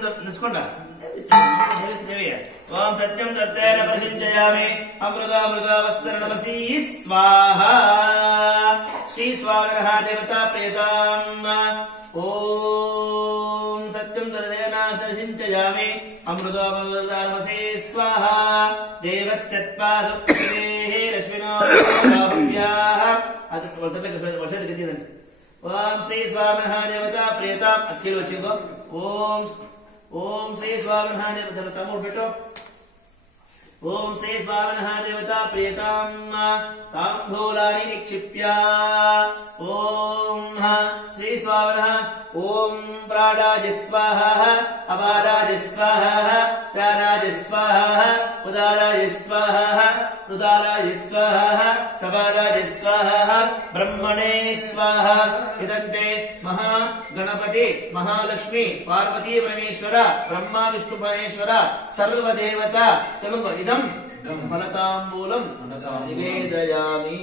ನಿಲ್ಸ್ಕೊಂಡ ಓಂ ಸತ್ಯಂ ದತ್ತೇನ ಪ್ರಸಿಂಚಯಾಮಿ ಅಮೃತಾಮೃತಾವಸ್ತರಣಮಸಿ ಸ್ವಾಹ ಶ್ರೀ ಸ್ವಾಮಿನಃ ದೇವತಾ ಪ್ರೇತಾಂ ಓಂ ಸತ್ಯಂ ದತ್ತೇನ ಪ್ರಸಿಂಚಯಾಮಿ ಅಮೃತಾಮೃತಾವಸ್ತರಣಮಸಿ ಸ್ವಾಹ ದೇವಚ್ಚತ್ಪಾದುಃ ರಶ್ಮಿನೋ ಬಾಹುವ್ಯಾಃ ಅದಕ್ಕೆ ವರ್ಷದ ಗತಿದಂತೆ ಓಂ ಶ್ರೀ ಸ್ವಾಮಿನಃ ದೇವತಾ ಪ್ರೇತಾಂ ಅಚ್ಚಿರೋ ಓಂ ಶ್ರೀ ಸ್ವಾಮಿನಃ ದೇವತಾ ತಮೋಬಿಟ್ಟು ಓಂ ಶ್ರೀ ಸ್ವಾಮಿನಃ ದೇವತಾ ಪ್ರೇತಾಂ ತಾಂಬೂಲಾನಿ ನಿಕ್ಷಿಪ್ಯ ಓಂ ಶ್ರೀ ಸ್ವಾಮಿನಃ ಓಂ ಪ್ರಾಣಾಯ ಸ್ವಾಹ ಅಪಾರಾಯ ಸ್ವಾಹ ಪ್ರಾಣಾಯ ಸ್ವಾಹ ಉದಾರಾಯ ಸ್ವಾಹ ಉದಾರಾಯ ಸ್ವಾಹ ಸವಾರಾಯ ಸ್ವಾಹ ಬ್ರಹ್ಮಣೇ ಸ್ವಾಹ ಇದಂತೆ ಮಹಾ ಗಣಪತಿ ಮಹಾಲಕ್ಷ್ಮಿ ಪಾರ್ವತಿ ಪರಮೇಶ್ವರ ಬ್ರಹ್ಮ ವಿಷ್ಣು ಪರಮೇಶ್ವರ ಸರ್ವದೇವತಾ ಚಲುವ ಇದಂ ಫಲತಾಂಬೂಲಂ ನಿವೇದಯಾಮಿ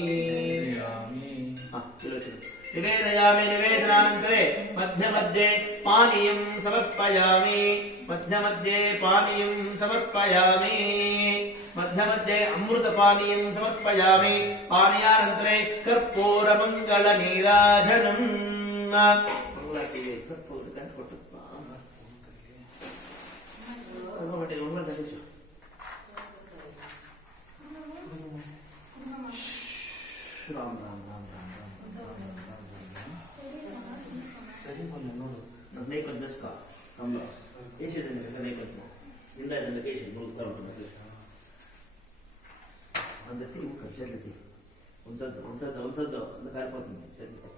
ನಿವೇದಯಾಮಿ ನಿವೇದನಾನಂತರೇ ಮಧ್ಯ ಮಧ್ಯೆ ಪಾನೀಯಂ ಸಮರ್ಪಯಾಮಿ ಮಧ್ಯ ಮಧ್ಯೆ ಪಾನೀಯಂ ಸಮರ್ಪಯಾಮಿ ಮಧ್ಯ ಮಧ್ಯೆ ಅಮೃತ ಪಾನೀಯಂ ಸಮರ್ಪಯಾಮಿ ಪಾನೀಯಾನಂತರೇ ಕರ್ಪೂರ ಮಂಗಳ ನೀರಾಜನಂ ರಾಮ್ ರಾಮ್ ರಾಮ್ ರಾಮ್ ರಾಮ್ ಸರಿ बोले ನೋಡು नहीं कुछ दस का हम लोग ऐसे दिन में नहीं कुछ इंडिया दिन के ऐसे बोल कर मतलब अंदर तीन का चलती उनसे अंदर कार्य करते हैं